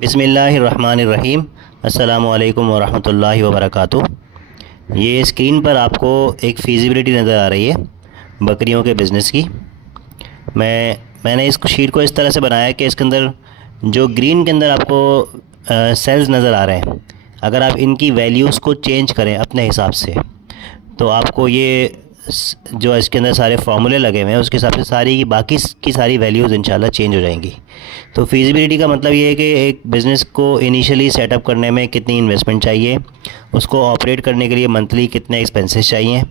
बिस्मिल्लाहिर्रहमानिर्रहीम। अस्सलामुअलैकुम वरहमतुल्लाहि वबरकातुहू। ये स्क्रीन पर आपको एक फ़ीज़िबिलिटी नज़र आ रही है बकरियों के बिज़नेस की। मैंने इस शीट को इस तरह से बनाया है कि इसके अंदर जो ग्रीन के अंदर आपको सेल्स नज़र आ रहे हैं, अगर आप इनकी वैल्यूज़ को चेंज करें अपने हिसाब से तो आपको ये जो इसके अंदर सारे फार्मूले लगे हुए हैं उसके हिसाब से सारी की सारी वैल्यूज़ इंशाल्लाह चेंज हो जाएंगी। तो फ़ीज़िबिलिटी का मतलब ये है कि एक बिज़नेस को इनिशियली सेटअप करने में कितनी इन्वेस्टमेंट चाहिए, उसको ऑपरेट करने के लिए मंथली कितने एक्सपेंसेस चाहिए,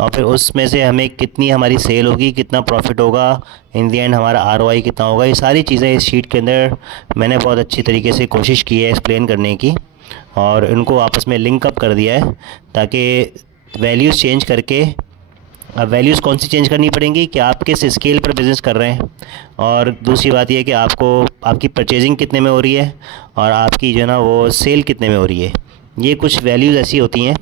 और फिर उसमें से हमें कितनी हमारी सेल होगी, कितना प्रॉफिट होगा, इन दी एंड हमारा आरओआई कितना होगा। ये सारी चीज़ें इस शीट के अंदर मैंने बहुत अच्छी तरीके से कोशिश की है एक्सप्लेन करने की, और इनको आपस में लिंक अप कर दिया है ताकि वैल्यूज़ चेंज करके, अब वैल्यूज़ कौन सी चेंज करनी पड़ेंगी कि आप किस स्केल पर बिज़नेस कर रहे हैं, और दूसरी बात यह कि आपकी परचेजिंग कितने में हो रही है और आपकी जो है ना वो सेल कितने में हो रही है। ये कुछ वैल्यूज़ ऐसी होती हैं,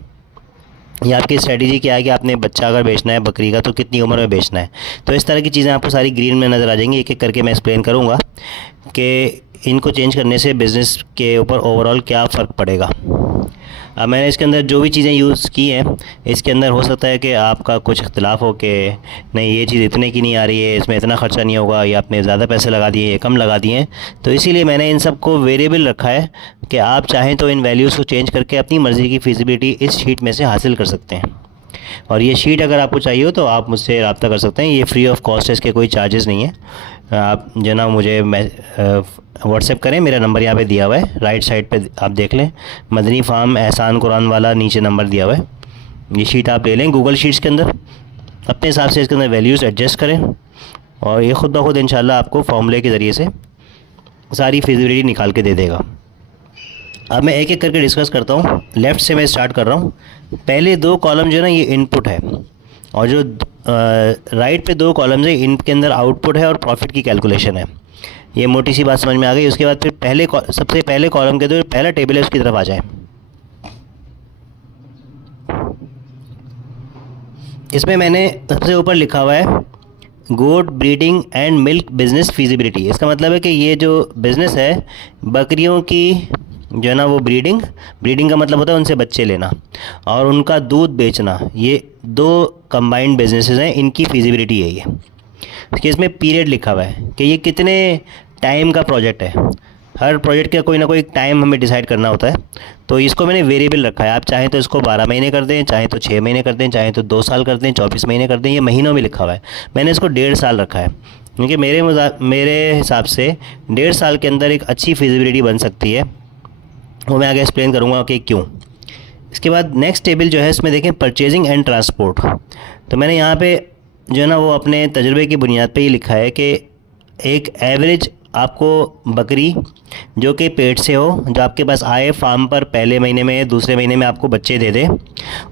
या आपकी स्ट्रेटजी क्या है कि आपने बच्चा अगर बेचना है बकरी का तो कितनी उम्र में बेचना है। तो इस तरह की चीज़ें आपको सारी ग्रीन में नज़र आ जाएंगी। एक एक करके मैं एक्सप्लेन करूँगा कि इनको चेंज करने से बिज़नेस के ऊपर ओवरऑल क्या फ़र्क पड़ेगा। अब मैंने इसके अंदर जो भी चीज़ें यूज़ की हैं, इसके अंदर हो सकता है कि आपका कुछ इख्तिलाफ हो कि नहीं ये चीज़ इतने की नहीं आ रही है, इसमें इतना ख़र्चा नहीं होगा, या आपने ज़्यादा पैसे लगा दिए या कम लगा दिए हैं। तो इसीलिए मैंने इन सब को वेरिएबल रखा है कि आप चाहें तो इन वैल्यूज़ को चेंज करके अपनी मर्ज़ी की फ़ीज़िबिलिटी इस शीट में से हासिल कर सकते हैं। और ये शीट अगर आपको चाहिए हो तो आप मुझसे रब्ता कर सकते हैं। ये फ्री ऑफ कॉस्ट है, इसके कोई चार्जेस नहीं है। आप जो ना मुझे व्हाट्सएप करें, मेरा नंबर यहाँ पे दिया हुआ है, राइट साइड पे आप देख लें, मदनी फार्म एहसान कुरान वाला नीचे नंबर दिया हुआ है। ये शीट आप ले लें गूगल शीट्स के अंदर, अपने हिसाब से इसके अंदर वैल्यूज़ एडजस्ट करें, और ये ख़ुद ब खुद इंशाल्लाह आपको फॉर्मूले के ज़रिए से सारी फिजिबिलिटी निकाल के दे देगा। अब मैं एक एक करके डिस्कस करता हूँ। लेफ़्ट से मैं स्टार्ट कर रहा हूँ। पहले दो कॉलम जो है ना ये इनपुट है, और जो राइट पे दो कॉलम्स है इनके अंदर आउटपुट है और प्रॉफिट की कैलकुलेशन है। ये मोटी सी बात समझ में आ गई। उसके बाद फिर सबसे पहले कॉलम के जो पहला टेबल है उसकी तरफ आ जाए। इसमें मैंने सबसे ऊपर लिखा हुआ है goat breeding and milk business feasibility. इसका मतलब है कि ये जो बिज़नेस है बकरियों की जो है ना वो ब्रीडिंग का मतलब होता है उनसे बच्चे लेना और उनका दूध बेचना, ये दो कंबाइंड बिजनेसेस हैं, इनकी फीजिबिलिटी है ये। इसके इसमें पीरियड लिखा हुआ है कि ये कितने टाइम का प्रोजेक्ट है। हर प्रोजेक्ट का कोई ना कोई टाइम हमें डिसाइड करना होता है, तो इसको मैंने वेरिएबल रखा है। आप चाहें तो इसको 12 महीने कर दें, चाहें तो 6 महीने कर दें, चाहें तो 2 साल कर दें, 24 महीने कर दें। ये महीनों में लिखा हुआ है, मैंने इसको 1.5 साल रखा है क्योंकि मेरे हिसाब से 1.5 साल के अंदर एक अच्छी फीजिबिलिटी बन सकती है। वो मैं आगे एक्सप्लेन करूँगा कि क्यों। इसके बाद नेक्स्ट टेबल जो है इसमें देखें परचेजिंग एंड ट्रांसपोर्ट। तो मैंने यहाँ पे जो है ना वो अपने तजुर्बे की बुनियाद पे ये लिखा है कि एक एवरेज आपको बकरी जो कि पेट से हो, जो आपके पास आए फार्म पर, पहले महीने में दूसरे महीने में आपको बच्चे दे दे,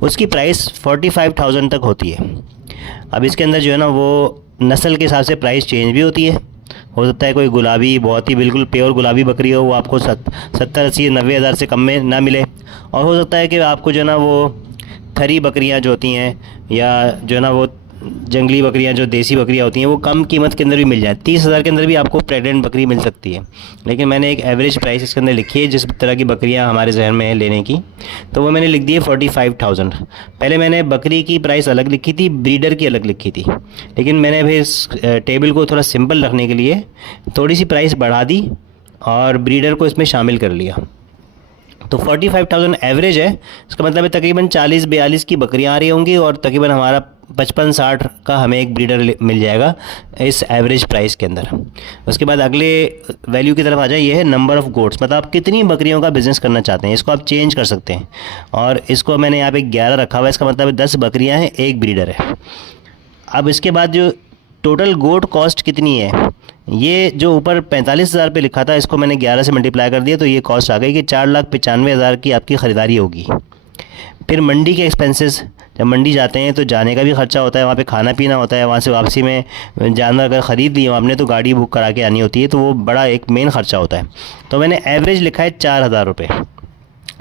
उसकी प्राइस 45,000 तक होती है। अब इसके अंदर जो है ना वो नस्ल के हिसाब से प्राइस चेंज भी होती है। हो सकता है कोई गुलाबी बहुत ही बिल्कुल प्योर गुलाबी बकरी हो, वो आपको 70-80-90 हज़ार से कम में ना मिले, और हो सकता है कि आपको जो है ना वो खरी बकरियां जो होती हैं या जो है ना वो जंगली बकरियां जो देसी बकरियां होती हैं वो कम कीमत के अंदर भी मिल जाए। 30,000 के अंदर भी आपको प्रेग्नेंट बकरी मिल सकती है। लेकिन मैंने एक एवरेज प्राइस इसके अंदर लिखी है जिस तरह की बकरियां हमारे जहन में है लेने की, तो वो मैंने लिख दी है 45,000। पहले मैंने बकरी की प्राइस अलग लिखी थी, ब्रीडर की अलग लिखी थी, लेकिन मैंने अभी इस टेबल को थोड़ा सिंपल रखने के लिए थोड़ी सी प्राइस बढ़ा दी और ब्रीडर को इसमें शामिल कर लिया। तो 45,000 एवरेज है। इसका मतलब है तकरीबन 40-42 की बकरियां आ रही होंगी और तकरीबन हमारा 55-60 का हमें एक ब्रीडर मिल जाएगा इस एवरेज प्राइस के अंदर। उसके बाद अगले वैल्यू की तरफ आ जाए, ये है नंबर ऑफ़ गोट्स, मतलब आप कितनी बकरियों का बिज़नेस करना चाहते हैं। इसको आप चेंज कर सकते हैं, और इसको मैंने यहाँ पे 11 रखा हुआ है। इसका मतलब है 10 बकरियाँ हैं, एक ब्रीडर है। अब इसके बाद जो टोटल गोट कॉस्ट कितनी है, ये जो ऊपर 45,000 पे लिखा था इसको मैंने 11 से मल्टीप्लाई कर दिया, तो ये कॉस्ट आ गई कि 4,95,000 की आपकी ख़रीदारी होगी। फिर मंडी के एक्सपेंसेस, जब मंडी जाते हैं तो जाने का भी ख़र्चा होता है, वहाँ पे खाना पीना होता है, वहाँ से वापसी में जानवर अगर ख़रीद लिए आपने तो गाड़ी बुक करा के आनी होती है, तो वो बड़ा एक मेन ख़र्चा होता है। तो मैंने एवरेज लिखा है 4,000 रुपये।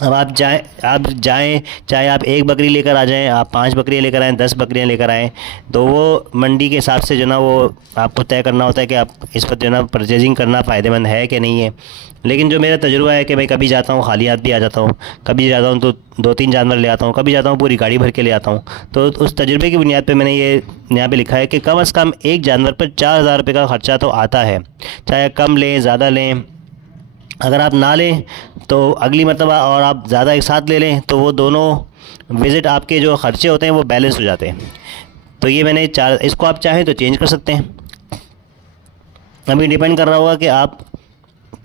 अब आप जाएं, चाहे आप एक बकरी लेकर आ जाएं, आप 5 बकरियां लेकर आएँ, 10 बकरियां लेकर आएँ, तो वो मंडी के हिसाब से जो ना वो आपको तय करना होता है कि आप इस पर जो ना परचेजिंग करना फ़ायदेमंद है कि नहीं है। लेकिन जो मेरा तजुर्बा है कि मैं कभी जाता हूँ खाली हाथ भी आ जाता हूँ, कभी जाता हूँ तो 2-3 जानवर ले आता हूँ, कभी जाता हूँ पूरी गाड़ी भर के ले आता हूँ। तो उस तजुर्बे की बुनियाद पे मैंने ये यहाँ पे लिखा है कि कम से कम एक जानवर पर 4,000 रुपये का ख़र्चा तो आता है, चाहे कम लें ज़्यादा लें। अगर आप ना लें तो अगली मर्तबा, और आप ज़्यादा एक साथ ले लें तो वो दोनों विज़िट आपके जो ख़र्चे होते हैं वो बैलेंस हो जाते हैं। तो ये मैंने इसको आप चाहें तो चेंज कर सकते हैं। अभी डिपेंड कर रहा होगा कि आप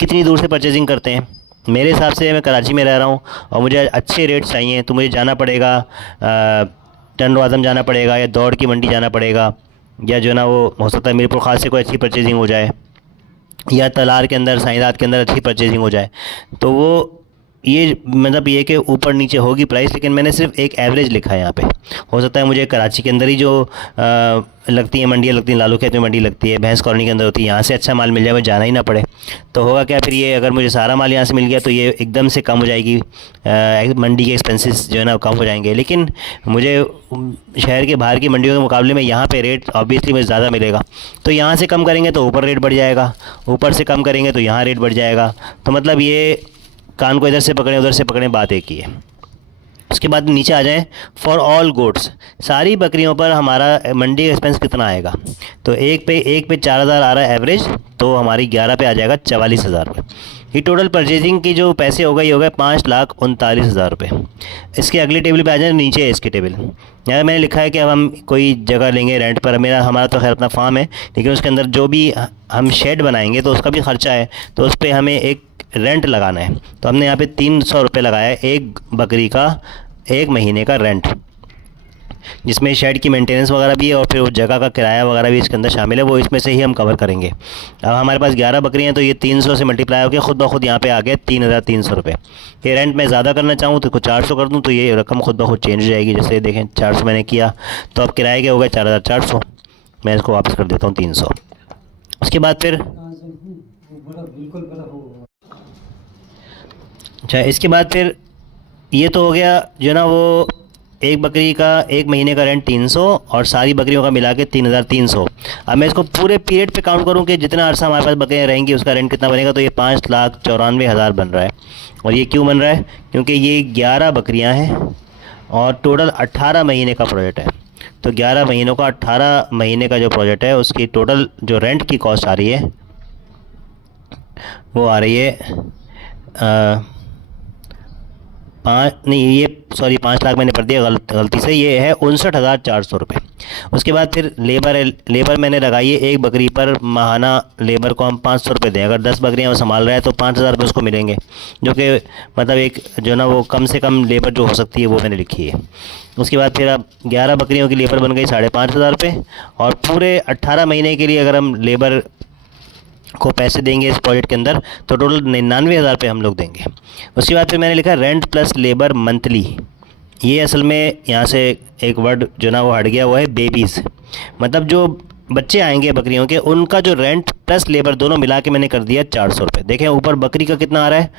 कितनी दूर से परचेजिंग करते हैं। मेरे हिसाब से मैं कराची में रह रहा हूँ और मुझे अच्छे रेट चाहिए, तो मुझे जाना पड़ेगा, टन आज़म जाना पड़ेगा, या दौड़ की मंडी जाना पड़ेगा, या जो ना वो हो सकता है मीरपुर ख़ास से कोई अच्छी परचेजिंग हो जाए, या तलार के अंदर, साइदात के अंदर अच्छी परचेजिंग हो जाए। तो वो ये मतलब ये कि ऊपर नीचे होगी प्राइस, लेकिन मैंने सिर्फ एक एवरेज लिखा है यहाँ पे। हो सकता है मुझे कराची के अंदर ही जो लगती हैं मंडियाँ लगती हैं, लालू खेत में मंडी लगती है, भैंस कॉलोनी के अंदर होती है, यहाँ से अच्छा माल मिल जाए, मुझे जाना ही ना पड़े। तो होगा क्या फिर, ये अगर मुझे सारा माल यहाँ से मिल गया तो ये एकदम से कम हो जाएगी, मंडी के एक्सपेंसेस जो है ना कम हो जाएंगे। लेकिन मुझे शहर के बाहर की मंडियों के मुकाबले में यहाँ पे रेट ऑब्वियसली मुझे ज़्यादा मिलेगा। तो यहाँ से कम करेंगे तो ऊपर रेट बढ़ जाएगा, ऊपर से कम करेंगे तो यहाँ रेट बढ़ जाएगा। तो मतलब ये कान को इधर से पकड़ें उधर से पकड़ें, बात एक ही है। उसके बाद नीचे आ जाएं, फॉर ऑल गुड्स, सारी बकरियों पर हमारा मंडी का एक्सपेंस कितना आएगा। तो एक पे 4,000 आ रहा है एवरेज, तो हमारी 11 पे आ जाएगा 44,000 रुपये। ये टोटल परचेजिंग की जो पैसे हो गए, ये हो गए 5,39,000 रुपये। इसके अगली टेबल पे आ जाए, नीचे है इसकी टेबल। यहाँ मैंने लिखा है कि अब हम कोई जगह लेंगे रेंट पर, हमारा तो खैर अपना फार्म है, लेकिन उसके अंदर जो भी हम शेड बनाएंगे तो उसका भी ख़र्चा है, तो उस पर हमें एक रेंट लगाना है। तो हमने यहाँ पे 300 रुपये लगाया है एक बकरी का 1 महीने का रेंट, जिसमें शेड की मेंटेनेंस वगैरह भी है और फिर उस जगह का किराया वगैरह भी इसके अंदर शामिल है, वो इसमें से ही हम कवर करेंगे। अब हमारे पास 11 बकरियाँ हैं, तो ये 300 से मल्टीप्लाई हो गया, खुद ब खुद यहाँ पे आ गया 3,300 रुपये। ये रेंट मैं ज़्यादा करना चाहूँ तो कुछ 400 कर दूँ, तो ये रकम खुद ब खुद चेंज हो जाएगी। जैसे देखें 400 मैंने किया, तो अब किराए के हो गए 4,400, मैं इसको वापस कर देता हूँ 300। उसके बाद फिर अच्छा, इसके बाद फिर ये तो हो गया जो ना वो एक बकरी का 1 महीने का रेंट 300 और सारी बकरियों का मिला के 3,300। अब मैं इसको पूरे पीरियड पे काउंट करूँ कि जितना अरसा हमारे पास बकरियाँ रहेंगी उसका रेंट कितना बनेगा, तो ये 5,94,000 बन रहा है। और ये क्यों बन रहा है, क्योंकि ये 11 बकरियाँ हैं और टोटल 18 महीने का प्रोजेक्ट है। तो 11 महीनों का 18 महीने का जो प्रोजेक्ट है, उसकी टोटल जो रेंट की कॉस्ट आ रही है वो आ रही है 5 लाख मैंने पढ़ दिया गलती से, ये है 59,400 रुपये। उसके बाद फिर लेबर है, लेबर मैंने लगाई है एक बकरी पर माहाना लेबर को हम 500 रुपये दें। अगर 10 बकरियाँ वो संभाल रहा है तो 5,000 रुपये उसको मिलेंगे, जो कि मतलब एक जो ना वो कम से कम लेबर जो हो सकती है वो मैंने लिखी है। उसके बाद फिर अब 11 बकरियों की लेबर बन गई 5,500 रुपये, और पूरे 18 महीने के लिए अगर हम लेबर को पैसे देंगे इस प्रोजेक्ट के अंदर तो टोटल 99,000 रुपये हम लोग देंगे। उसके बाद फिर मैंने लिखा रेंट प्लस लेबर मंथली। ये असल में यहाँ से एक वर्ड जो ना वो हट गया, वो है बेबीज़, मतलब जो बच्चे आएंगे बकरियों के, उनका जो रेंट प्लस लेबर दोनों मिला के मैंने कर दिया 400 रुपये। देखें ऊपर बकरी का कितना आ रहा है,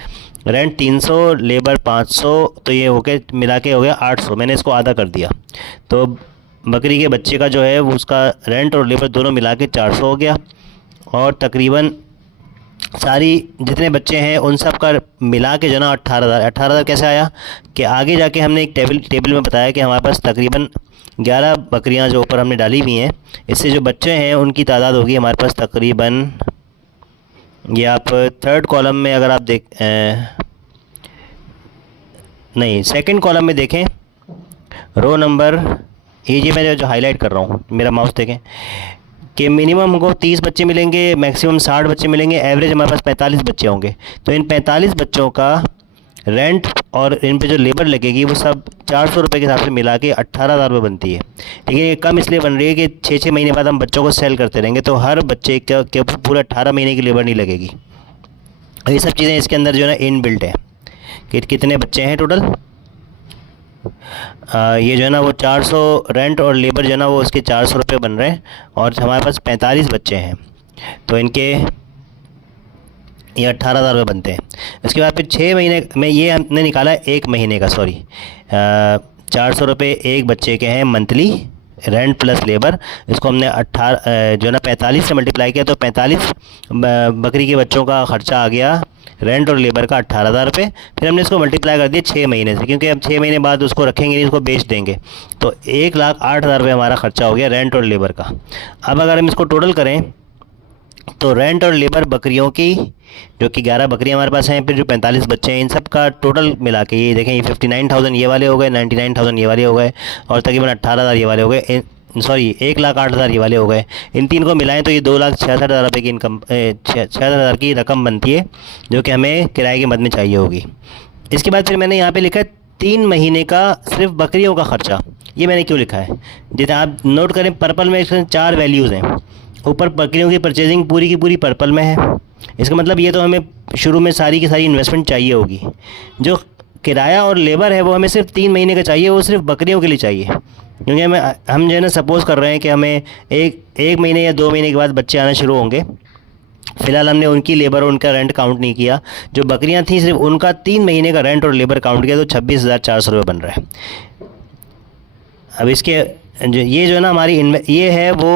रेंट 300 लेबर 500, तो ये हो गया मिला के हो गया 800। मैंने इसको आधा कर दिया, तो बकरी के बच्चे का जो है वो उसका रेंट और लेबर दोनों मिला के 400 हो गया। और तकरीबन सारी जितने बच्चे हैं उन सब का मिला के जो ना 18,000 कैसे आया कि आगे जाके हमने एक टेबल में बताया कि हमारे पास तकरीबन 11 बकरियां जो ऊपर हमने डाली हुई हैं, इससे जो बच्चे हैं उनकी तादाद होगी हमारे पास तकरीबन, ये आप थर्ड कॉलम में अगर आप नहीं सेकंड कॉलम में देखें, रो नंबर ये मैं जो हाईलाइट कर रहा हूँ, मेरा माउस देखें कि मिनिमम हमको 30 बच्चे मिलेंगे, मैक्सिमम 60 बच्चे मिलेंगे, एवरेज हमारे पास 45 बच्चे होंगे। तो इन 45 बच्चों का रेंट और इन पे जो लेबर लगेगी वो सब 400 रुपये के हिसाब से मिला के 18,000 रुपये बनती है। लेकिन ये कम इसलिए बन रही है कि 6-6 महीने बाद हम बच्चों को सेल करते रहेंगे, तो हर बच्चे के पूरा 18 महीने की लेबर नहीं लगेगी। और ये सब चीज़ें इसके अंदर जो है ना इन बिल्ट है कि कितने बच्चे हैं टोटल। ये जो है ना वो 400 रेंट और लेबर जो है ना वो उसके 400 रुपये बन रहे हैं, और हमारे पास 45 बच्चे हैं, तो इनके ये 18,000 रुपये बनते हैं। इसके बाद फिर 6 महीने में ये हमने निकाला है 1 महीने का, सॉरी 400 रुपये एक बच्चे के हैं मंथली, रेंट प्लस लेबर। इसको हमने 45 से मल्टीप्लाई किया तो 45 बकरी के बच्चों का ख़र्चा आ गया, रेंट और लेबर का 18,000 रुपये। फिर हमने इसको मल्टीप्लाई कर दिया 6 महीने से, क्योंकि अब 6 महीने बाद उसको रखेंगे नहीं, इसको बेच देंगे। तो 1,08,000 रुपये हमारा ख़र्चा हो गया रेंट और लेबर का। अब अगर हम इसको टोटल करें तो रेंट और लेबर बकरियों की, जो कि 11 बकरियां हमारे पास हैं, फिर जो 45 बच्चे हैं, इन सब का टोटल मिला के ये देखें, ये 59,000 ये वाले हो गए, 99,000 ये वाले हो गए, और तकरीबन 18,000 ये वाले हो गए, सॉरी 1,08,000 ये वाले हो गए। इन तीन को मिलाएं तो ये 2,66,000 रुपये की इनकम 66,000 की रकम बनती है, जो कि हमें किराए के मद में चाहिए होगी। इसके बाद फिर मैंने यहाँ पे लिखा है 3 महीने का सिर्फ बकरियों का ख़र्चा। ये मैंने क्यों लिखा है, जिसे आप नोट करें, पर्पल में इसमें 4 वैल्यूज़ हैं। ऊपर बकरियों की परचेजिंग पूरी की पूरी पर्पल में है। इसका मतलब ये तो हमें शुरू में सारी की सारी इन्वेस्टमेंट चाहिए होगी। जो किराया और लेबर है वो हमें सिर्फ 3 महीने का चाहिए, वो सिर्फ बकरियों के लिए चाहिए, क्योंकि हम जो है ना सपोज़ कर रहे हैं कि हमें एक महीने या 2 महीने के बाद बच्चे आना शुरू होंगे। फ़िलहाल हमने उनकी लेबर और उनका रेंट काउंट नहीं किया। जो बकरियां थी सिर्फ उनका 3 महीने का रेंट और लेबर काउंट किया तो 26,400 रुपये बन रहा है। अब इसके ये जो है ना हमारी ये है वो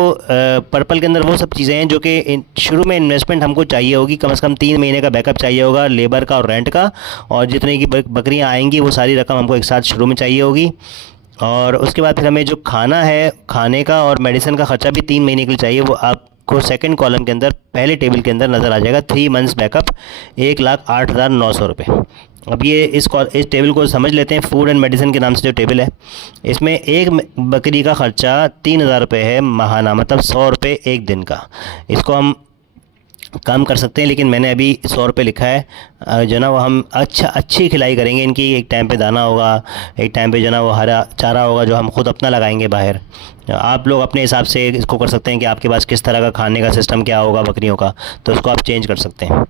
पर्पल के अंदर वो सब चीज़ें हैं जो कि शुरू में इन्वेस्टमेंट हमको चाहिए होगी, कम से कम 3 महीने का बैकअप चाहिए होगा लेबर का और रेंट का, और जितने की बकरियां आएंगी वो सारी रकम हमको एक साथ शुरू में चाहिए होगी। और उसके बाद फिर हमें जो खाना है, खाने का और मेडिसिन का ख़र्चा भी 3 महीने के लिए चाहिए। वो आपको सेकंड कॉलम के अंदर पहले टेबल के अंदर नज़र आ जाएगा, 3 मंथ्स बैकअप 1,08,900 रुपये। अब ये इस टेबल को समझ लेते हैं। फूड एंड मेडिसिन के नाम से जो टेबल है, इसमें एक बकरी का ख़र्चा 3,000 रुपये है माहाना, मतलब 100 रुपये एक दिन का। इसको हम कम कर सकते हैं, लेकिन मैंने अभी 100 रुपये लिखा है। जो ना वो हम अच्छी खिलाई करेंगे इनकी। एक टाइम पे दाना होगा, एक टाइम पे जो ना वो हरा चारा होगा जो हम खुद अपना लगाएंगे बाहर। आप लोग अपने हिसाब से इसको कर सकते हैं कि आपके पास किस तरह का खाने का सिस्टम क्या होगा बकरियों का, तो उसको आप चेंज कर सकते हैं।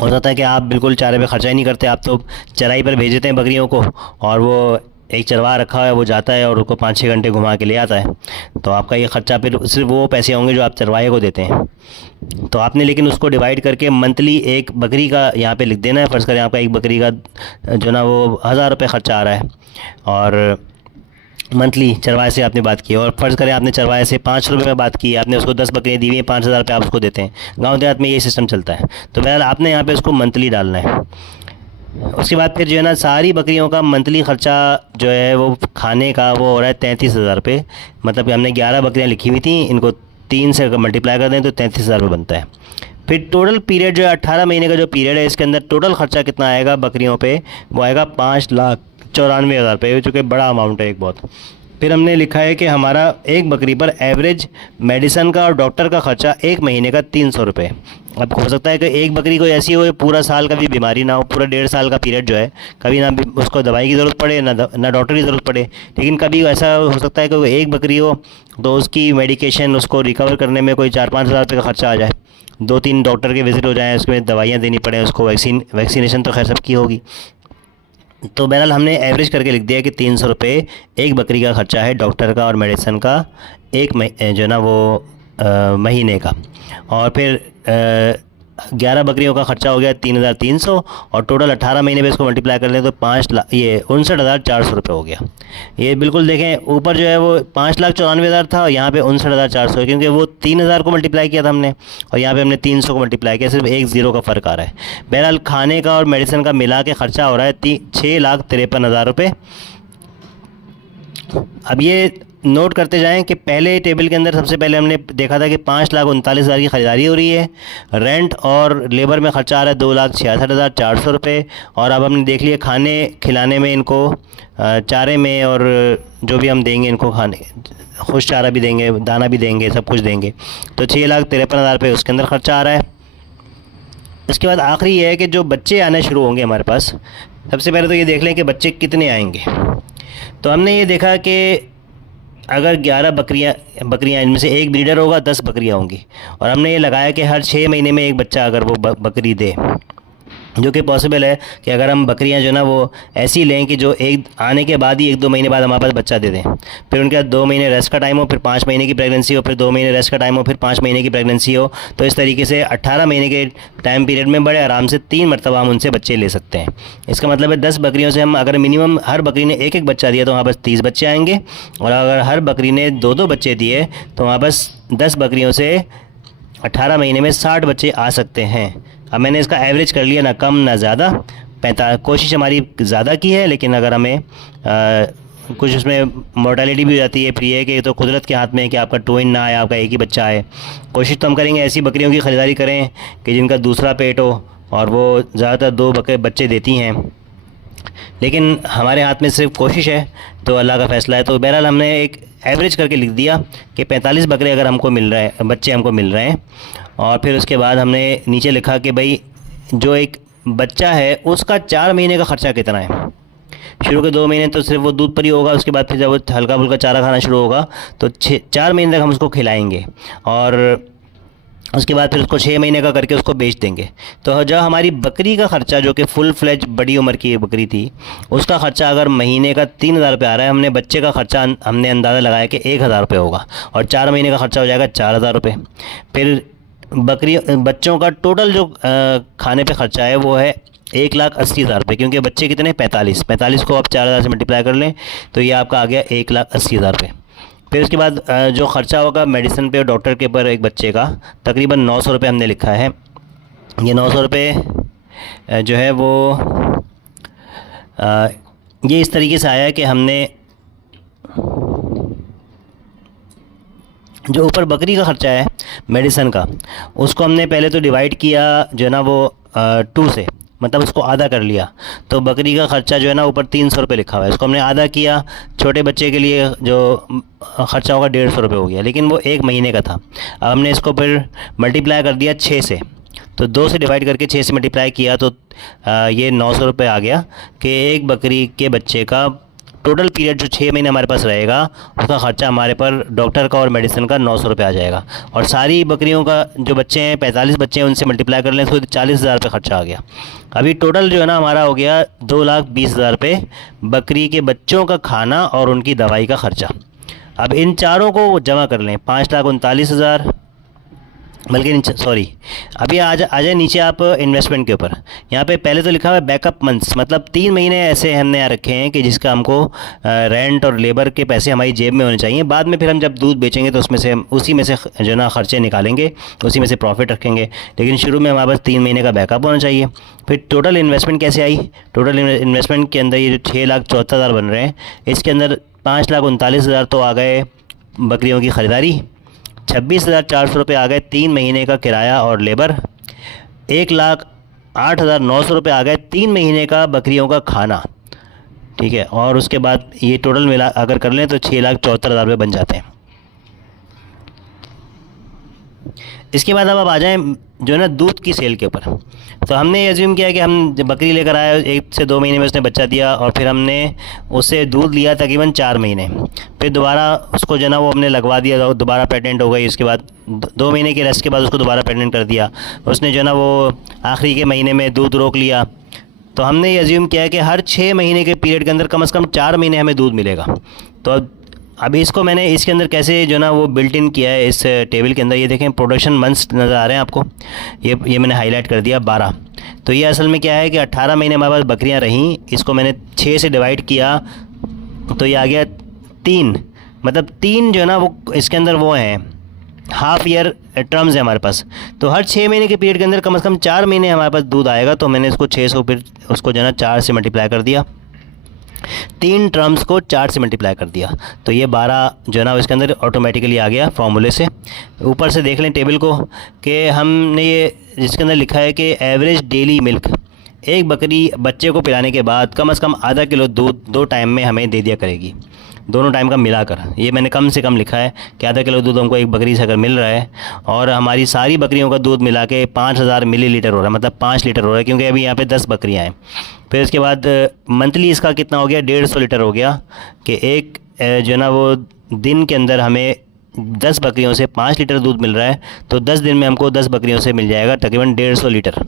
हो सकता है कि आप बिल्कुल चारे पे खर्चा ही नहीं करते, आप तो चराई पर भेज देते हैं बकरियों को, और वो एक चरवाहा रखा हुआ है, वो जाता है और उसको 5-6 घंटे घुमा के ले आता है। तो आपका ये ख़र्चा फिर सिर्फ वो पैसे होंगे जो आप चरवाहे को देते हैं। तो आपने लेकिन उसको डिवाइड करके मंथली एक बकरी का यहाँ पे लिख देना है। फ़र्ज़ करें आपका एक बकरी का जो ना वो 1,000 रुपये ख़र्चा आ रहा है, और मंथली चरवाहे से आपने बात की, और फ़र्ज़ करें आपने चरवाहे से 5 रुपये में बात की, आपने उसको 10 बकरियाँ दी हुई हैं, 5,000 रुपये आप उसको देते हैं। गाँव देहात में ये सिस्टम चलता है। तो बहरहाल आपने यहाँ पे उसको मंथली डालना है। उसके बाद फिर जो है ना सारी बकरियों का मंथली ख़र्चा जो है वो खाने का वो हो रहा है 33,000 रुपये। मतलब कि हमने 11 बकरियाँ लिखी हुई थी, इनको 3 से मल्टीप्लाई कर दें तो 33,000 रुपये बनता है। फिर टोटल पीरियड जो है 18 महीने का जो पीरियड है, इसके अंदर टोटल ख़र्चा कितना आएगा बकरियों पे, वो आएगा 5,94,000 रुपये, जो कि बड़ा अमाउंट है एक बहुत। फिर हमने लिखा है कि हमारा एक बकरी पर एवरेज मेडिसन का और डॉक्टर का ख़र्चा 1 महीने का 300 रुपये। अब हो सकता है कि एक बकरी को ऐसी हो पूरा साल कभी बीमारी ना हो, पूरा 1.5 साल का पीरियड जो है कभी ना उसको दवाई की ज़रूरत पड़े ना डॉक्टर की ज़रूरत पड़े। लेकिन कभी ऐसा हो सकता है कि एक बकरी हो तो उसकी मेडिकेशन, उसको रिकवर करने में कोई 4-5 हज़ार रुपये का ख़र्चा आ जाए, 2-3 डॉक्टर के विज़िट हो जाएँ, उसमें दवाइयाँ देनी पड़े, उसको वैक्सीनेशन तो खैर सबकी होगी। तो बहरहाल हमने एवरेज करके लिख दिया कि 300 रुपये एक बकरी का ख़र्चा है डॉक्टर का और मेडिसिन का जो ना वो महीने का। और फिर 11 बकरियों का ख़र्चा हो गया 3,300, और टोटल 18 महीने में इसको मल्टीप्लाई कर लें तो 59,400 रुपये हो गया। ये बिल्कुल देखें ऊपर जो है वो 5,94,000 था, और यहाँ पे 59,400 है, क्योंकि वो 3,000 को मल्टीप्लाई किया था हमने, और यहाँ पे हमने 300 को मल्टीप्लाई किया, सिर्फ एक ज़ीरो का फ़र्क आ रहा है। बहरहाल खाने का और मेडिसिन का मिला के ख़र्चा हो रहा है 6,53,000 रुपये। अब ये नोट करते जाएं कि पहले टेबल के अंदर सबसे पहले हमने देखा था कि 5,39,000 की ख़रीदारी हो रही है, रेंट और लेबर में ख़र्चा आ रहा है 2,66,400 रुपये, और अब हमने देख लिया खाने खिलाने में इनको चारे में और जो भी हम देंगे इनको खाने, खुश चारा भी देंगे, दाना भी देंगे, सब कुछ देंगे, तो 6,53,000 रुपये उसके अंदर ख़र्चा आ रहा है। इसके बाद आखिरी ये है कि जो बच्चे आने शुरू होंगे हमारे पास, सबसे पहले तो ये देख लें कि बच्चे कितने आएंगे। तो हमने ये देखा कि अगर 11 बकरियां इनमें से एक ब्रीडर होगा, 10 बकरियां होंगी, और हमने ये लगाया कि हर 6 महीने में एक बच्चा अगर वो बकरी दे जो कि पॉसिबल है कि अगर हम बकरियां जो ना वो ऐसी लें कि जो एक आने के बाद ही 1-2 महीने बाद हमारे पास बच्चा दे दें, फिर उनके बाद 2 महीने रेस्ट का टाइम हो, फिर 5 महीने की प्रेगनेंसी हो, फिर 2 महीने रेस्ट का टाइम हो, फिर 5 महीने की प्रेगनेंसी हो, तो इस तरीके से 18 महीने के टाइम पीरियड में बड़े आराम से 3 मरतबा हम उनसे बच्चे ले सकते हैं। इसका मतलब है 10 बकरियों से हम अगर मिनिमम हर बकरी ने एक एक बच्चा दिया तो वहाँ बस 30 बच्चे आएंगे, और अगर हर बकरी ने 2-2 बच्चे दिए तो वहाँ बस 10 बकरियों से 18 महीने में 60 बच्चे आ सकते हैं। अब मैंने इसका एवरेज कर लिया, ना कम ना ज़्यादा, कोशिश हमारी ज़्यादा की है, लेकिन अगर हमें कुछ उसमें मोर्टेलिटी भी हो जाती है, फिर ये है कि तो कुदरत के हाथ में है कि आपका ट्विन ना आए, आपका एक ही बच्चा आए। कोशिश तो हम करेंगे ऐसी बकरियों की ख़रीदारी करें कि जिनका दूसरा पेट हो और वो ज़्यादातर 2 बच्चे देती हैं, लेकिन हमारे हाथ में सिर्फ कोशिश है, तो अल्लाह का फ़ैसला है। तो बहरहाल हमने एक एवरेज करके लिख दिया कि 45 बकरे अगर हमको मिल रहे हैं, बच्चे हमको मिल रहे हैं, और फिर उसके बाद हमने नीचे लिखा कि भाई जो एक बच्चा है उसका 4 महीने का ख़र्चा कितना है। शुरू के 2 महीने तो सिर्फ वो दूध पर ही होगा, उसके बाद फिर जब वो हल्का फुल्का चारा खाना शुरू होगा तो 4 महीने तक हम उसको खिलाएंगे, और उसके बाद फिर उसको 6 महीने का करके उसको बेच देंगे। तो जब हमारी बकरी का ख़र्चा, जो कि फुल फ्लेज बड़ी उम्र की बकरी थी, उसका ख़र्चा अगर महीने का 3,000 रुपये आ रहा है, हमने बच्चे का ख़र्चा हमने अंदाज़ा लगाया कि 1,000 रुपये होगा, और 4 महीने का ख़र्चा हो जाएगा 4,000 रुपये। फिर बच्चों का टोटल जो खाने पे ख़र्चा है वो है 1,80,000 रुपये, क्योंकि बच्चे कितने 45 को आप 4,000 से मल्टीप्लाई कर लें तो ये आपका आ गया 1,80,000 रुपये। फिर उसके बाद जो ख़र्चा होगा मेडिसिन पे और डॉक्टर के ऊपर एक बच्चे का, तकरीबन 900 रुपये हमने लिखा है। ये 900 रुपये जो है वो ये इस तरीके से आया है कि हमने जो ऊपर बकरी का ख़र्चा है मेडिसिन का, उसको हमने पहले तो डिवाइड किया जो है ना वो 2 से, मतलब उसको आधा कर लिया। तो बकरी का ख़र्चा जो है ना ऊपर 300 रुपये लिखा हुआ है, इसको हमने आधा किया। छोटे बच्चे के लिए जो ख़र्चा होगा 150 रुपये हो गया, लेकिन वो 1 महीने का था। अब हमने इसको फिर मल्टीप्लाई कर दिया 6 से, तो 2 से डिवाइड करके 6 से मल्टीप्लाई किया तो ये 900 रुपये आ गया कि एक बकरी के बच्चे का टोटल पीरियड जो 6 महीने हमारे पास रहेगा उसका ख़र्चा हमारे पर डॉक्टर का और मेडिसिन का 900 रुपये आ जाएगा। और सारी बकरियों का जो बच्चे हैं 45 बच्चे हैं, उनसे मल्टीप्लाई कर लें तो 40,000 रुपये ख़र्चा आ गया। अभी टोटल जो है ना हमारा हो गया 2,20,000 रुपये बकरी के बच्चों का खाना और उनकी दवाई का ख़र्चा। अब इन चारों को जमा कर लें, 5,39,000, बल्कि सॉरी अभी आ जाए नीचे आप इन्वेस्टमेंट के ऊपर। यहाँ पे पहले तो लिखा हुआ है बैकअप मंथ्स, मतलब 3 महीने ऐसे हमने यहाँ रखे हैं कि जिसका हमको रेंट और लेबर के पैसे हमारी जेब में होने चाहिए। बाद में फिर हम जब दूध बेचेंगे तो उसमें से उसी में से जो ना ख़र्चे निकालेंगे, उसी में से प्रॉफिट रखेंगे, लेकिन शुरू में हमारे पास 3 महीने का बैकअप होना चाहिए। फिर टोटल इन्वेस्टमेंट कैसे आई? टोटल इन्वेस्टमेंट के अंदर ये जो 6,74,000 बन रहे हैं, इसके अंदर 5,39,000 तो आ गए बकरियों की ख़रीदारी, 26,400 रुपये आ गए 3 महीने का किराया और लेबर, 1,08,900 रुपये आ गए 3 महीने का बकरियों का खाना, ठीक है। और उसके बाद ये टोटल मिला अगर कर लें तो 6,74,000 रुपये बन जाते हैं। इसके बाद अब आ जाएं जो है ना दूध की सेल के ऊपर। तो हमने ये एज्यूम किया कि हम जब बकरी लेकर आए 1 से 2 महीने में उसने बच्चा दिया, और फिर हमने उससे दूध लिया तकरीबन 4 महीने, फिर दोबारा उसको जो है ना वो हमने लगवा दिया, दोबारा प्रेगनेंट हो गई। उसके बाद 2 महीने के रेस्ट के बाद उसको दोबारा प्रेगनेंट कर दिया, उसने जो है ना वो आखिरी के महीने में दूध रोक लिया। तो हमने ये एज्यूम किया कि हर 6 महीने के पीरियड के अंदर कम से कम 4 महीने हमें दूध मिलेगा। तो अभी इसको मैंने इसके अंदर कैसे जो ना वो बिल्ट इन किया है इस टेबल के अंदर। ये देखें प्रोडक्शन मंथ्स नज़र आ रहे हैं आपको, ये मैंने हाईलाइट कर दिया 12। तो ये असल में क्या है कि 18 महीने हमारे पास बकरियां रहीं, इसको मैंने 6 से डिवाइड किया तो ये आ गया 3, मतलब 3 जो है ना वो इसके अंदर वो हैं हाफ़ ईयर टर्म्स है हमारे पास। तो हर 6 महीने के पीरियड के अंदर कम से कम 4 महीने हमारे पास दूध आएगा। तो मैंने इसको 600 फिर उसको जो है ना 4 से मल्टीप्लाई कर दिया, 3 टर्म्स को 4 से मल्टीप्लाई कर दिया, तो ये 12 जो है ना इसके अंदर ऑटोमेटिकली आ गया फार्मूले से। ऊपर से देख लें टेबल को कि हमने ये जिसके अंदर लिखा है कि एवरेज डेली मिल्क, एक बकरी बच्चे को पिलाने के बाद कम से कम आधा किलो दूध 2 टाइम में हमें दे दिया करेगी, दोनों टाइम का मिलाकर। ये मैंने कम से कम लिखा है कि आधा किलो दूध हमको एक बकरी से अगर मिल रहा है, और हमारी सारी बकरियों का दूध मिला के 5,000 मिलीलीटर हो रहा है, मतलब 5 लीटर हो रहा है, क्योंकि अभी यहाँ पे 10 बकरियाँ हैं। फिर उसके बाद मंथली इसका कितना हो गया, 150 लीटर हो गया कि एक जो है ना वो दिन के अंदर हमें 10 बकरियों से 5 लीटर दूध मिल रहा है, तो 10 दिन में हमको 10 बकरियों से मिल जाएगा तकरीबन 150 लीटर।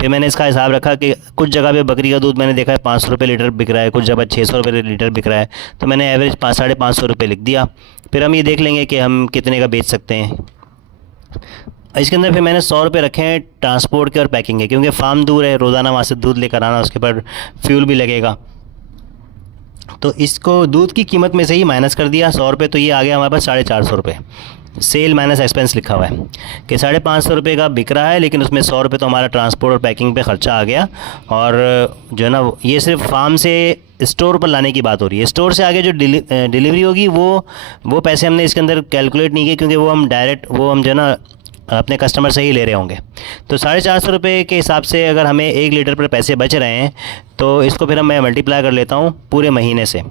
फिर मैंने इसका हिसाब रखा कि कुछ जगह पे बकरी का दूध मैंने देखा है 500 रुपये लीटर बिक रहा है, कुछ जगह 600 रुपये लीटर बिक रहा है, तो मैंने एवरेज 500-550 रुपये लिख दिया। फिर हम ये देख लेंगे कि हम कितने का बेच सकते हैं। इसके अंदर फिर मैंने 100 रुपये रखे हैं ट्रांसपोर्ट के और पैकिंग के, क्योंकि फार्म दूर है, रोज़ाना वहाँ से दूध लेकर आना, उसके ऊपर फ्यूल भी लगेगा। तो इसको दूध की कीमत में से ही माइनस कर दिया 100 रुपये, तो ये आ गया हमारे पास 450 रुपये। सेल माइनस एक्सपेंस लिखा हुआ है कि 550 रुपये का बिक रहा है, लेकिन उसमें 100 रुपये तो हमारा ट्रांसपोर्ट और पैकिंग पे ख़र्चा आ गया। और जो है ना, ये सिर्फ फार्म से स्टोर पर लाने की बात हो रही है। स्टोर से आगे जो डिलीवरी होगी वो पैसे हमने इसके अंदर कैलकुलेट नहीं किए, क्योंकि वो हम डायरेक्ट जो है ना अपने कस्टमर से ही ले रहे होंगे। तो 450 रुपये के हिसाब से अगर हमें 1 लीटर पर पैसे बच रहे हैं, तो इसको फिर मैं मल्टीप्लाई कर लेता हूँ पूरे महीने से।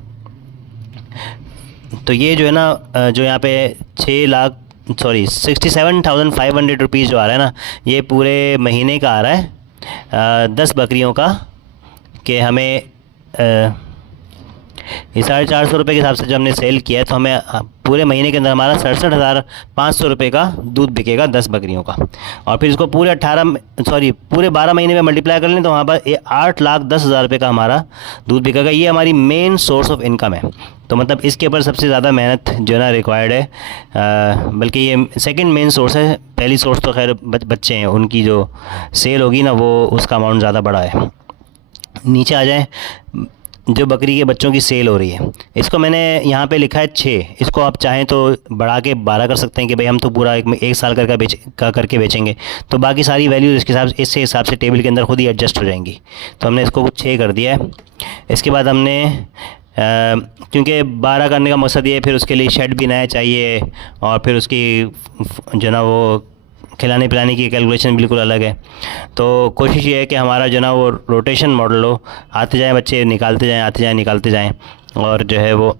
तो ये जो है ना, जो यहाँ पे 67,500 रुपीज़ जो आ रहा है ना, ये पूरे महीने का आ रहा है 10 बकरियों का, कि हमें ये 450 रुपये के हिसाब से जो हमने सेल किया है, तो हमें पूरे महीने के अंदर हमारा 67,500 रुपये का दूध बिकेगा 10 बकरियों का। और फिर इसको पूरे पूरे 12 महीने में मल्टीप्लाई कर लें, तो वहाँ पर 8,10,000 रुपये का हमारा दूध बिकेगा। ये हमारी मेन सोर्स ऑफ इनकम है। तो मतलब इसके ऊपर सबसे ज़्यादा मेहनत जो है ना रिक्वायर्ड है, बल्कि ये सेकंड मेन सोर्स है। पहली सोर्स तो खैर बच्चे हैं, उनकी जो सेल होगी ना, वो उसका अमाउंट ज़्यादा बड़ा है। नीचे आ जाएँ, जो बकरी के बच्चों की सेल हो रही है, इसको मैंने यहाँ पे लिखा है 6। इसको आप चाहें तो बढ़ा के 12 कर सकते हैं कि भाई हम तो पूरा एक साल करके बेचेंगे, तो बाकी सारी वैल्यूज़ इसके हिसाब से टेबल के अंदर खुद ही एडजस्ट हो जाएंगी। तो हमने इसको 6 कर दिया है। इसके बाद हमने क्योंकि 12 करने का मकसद ये है, फिर उसके लिए शेड भी नया चाहिए, और फिर उसकी जो ना वो खिलाने पिलाने की कैलकुलेशन बिल्कुल अलग है। तो कोशिश ये है कि हमारा जो ना वो रोटेशन मॉडल हो, आते जाएं बच्चे निकालते जाएं, आते जाएं निकालते जाएं, और जो है वो